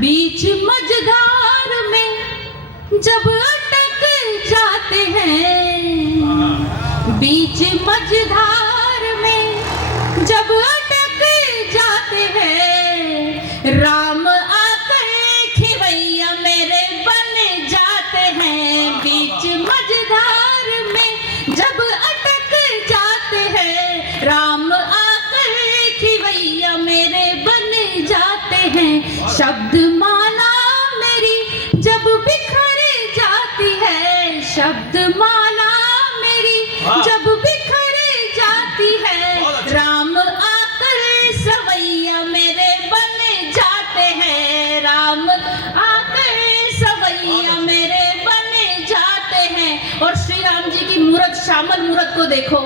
बीच मझधार में जब अटक जाते हैं, बीच मझधार में जब अटक जाते हैं, राम आकर खिवैया मेरे बन जाते हैं। बीच मझधार में जब अटक जाते हैं, राम आकर खिवैया मेरे बन जाते हैं। शब्द माला मेरी जब बिखर जाती है, शब्द माला मेरी जब बिखर जाती है, राम आकर सवैया मेरे बन जाते हैं। राम आकर सवैया मेरे बन जाते हैं। और श्री राम जी की मूरत, श्यामल मूरत को देखो।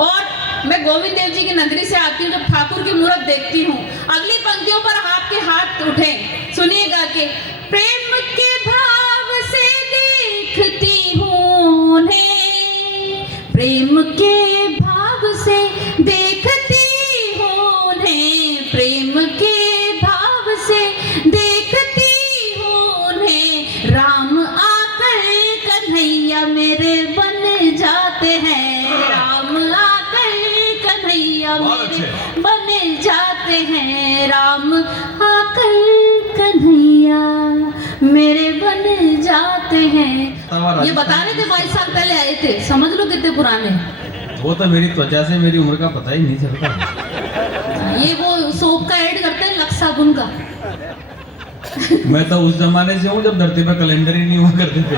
और मैं गोविंद देव जी की नगरी से आती हूँ, जब ठाकुर की मूरत देखती हूँ, अगली पंक्तियों पर आपके हाथ उठे, सुनिएगा कि प्रेम के भाव से देखती हूँ उन्हें, प्रेम के भाव से देखती हूँ उन्हें, प्रेम के भाव से देखती हूँ उन्हें, राम आकर कन्हैया मेरे बन जाते हैं। राम आकर कन्हैया मेरे बन जाते हैं। राम आकर कन्हैया मेरे बन जाते हैं। ये बता रहे थे 22 साल पहले आए थे, समझ लो कितने पुराने। वो तो मेरी त्वचा से मेरी उम्र का पता ही नहीं चलता। ये वो सोप का ऐड करते हैं, लक्स साबुन का। मैं तो उस जमाने से हूँ जब धरती पर कैलेंडर ही नहीं हुआ करते थे।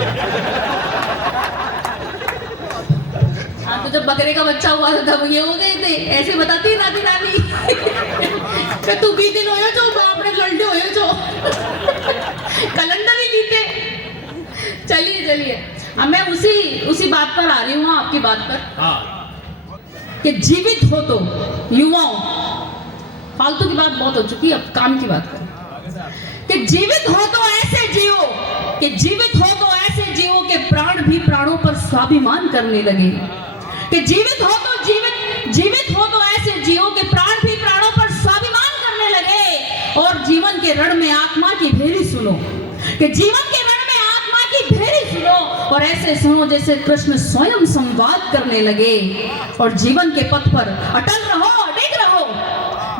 हाँ, तो जब बकरे का बच्चा हुआ था तब ये हो गए थे, ऐसे बताती नानी नानी कि तू भी दिन होयो जो बाप ने लल्डे होयो जो कैलेंडर ही लीते। चलिए चलिए, अब मैं उसी बात पर आ रही हूँ, आपकी बात पर कि जीवित हो तो युवाओं, फालतू की बात बहुत हो चुकी है, अब काम की बात करें। कि जीवित हो तो ऐसे जियो, कि जीवित हो तो ऐसे जियो कि प्राण भी प्राणों पर स्वाभिमान करने लगे। कि जीवित हो तो जीवित हो तो ऐसे जियो कि प्राण भी प्राणों पर स्वाभिमान करने लगे। और जीवन के रण में आत्मा की भेरी सुनो, कि जीवन के रण में आत्मा की भेरी सुनो, और ऐसे सुनो जैसे कृष्ण स्वयं संवाद करने लगे। और जीवन के पथ पर अटल रहो, अडिग रहो,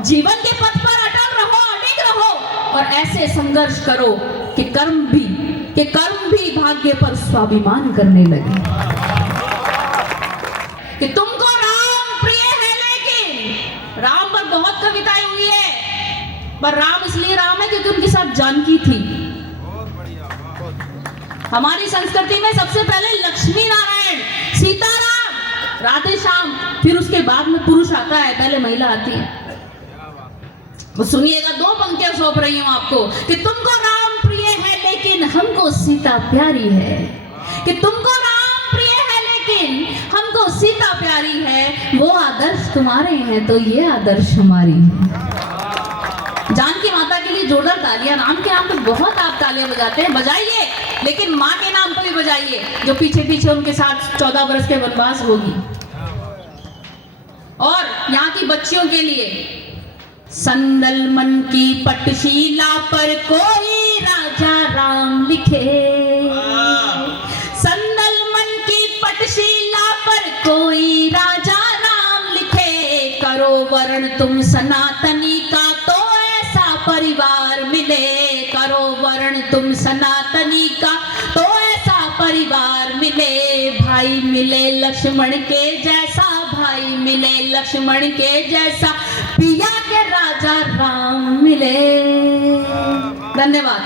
जीवन के पथ पर अटल रहो, अडिग रहो, और ऐसे संघर्ष करो कि कर्म भी भाग्य पर स्वाभिमान करने लगे। कि तुमको राम प्रिय है, लेकिन राम पर बहुत कविताएं हुई है, पर राम इसलिए राम है क्योंकि उनके साथ जानकी थी। हमारी संस्कृति में सबसे पहले लक्ष्मी नारायण, सीताराम, राधे श्याम, फिर उसके बाद में पुरुष आता है, पहले महिला आती है। वो सुनिएगा, 2 पंक्तियां सौंप रही हूं आपको कि तुमको राम प्रिय है लेकिन हमको सीता प्यारी है। कि तुमको राम प्रिय है लेकिन हमको सीता प्यारी है। वो आदर्श तुम्हारे हैं तो ये आदर्श हमारी है। जानकी माता के लिए जोरदार तालियां। राम के नाम पे बहुत आप तालियां बजाते हैं, बजाइए, लेकिन माँ के नाम पर भी बजाइए, जो पीछे पीछे उनके साथ 14 वर्ष के वनवास होगी। और यहाँ की बच्चियों के लिए, संदल मन की पटशीला पर कोई राजा राम लिखे, संदल मन की पटशीला पर कोई राजा राम लिखे। करो वर्ण तुम सनातनी का तो ऐसा परिवार मिले, करो वर्ण तुम सनातनी का तो ऐसा परिवार मिले। भाई मिले लक्ष्मण के जैसा, भाई मिले लक्ष्मण के जैसा, पिया के राजा राम मिले। धन्यवाद।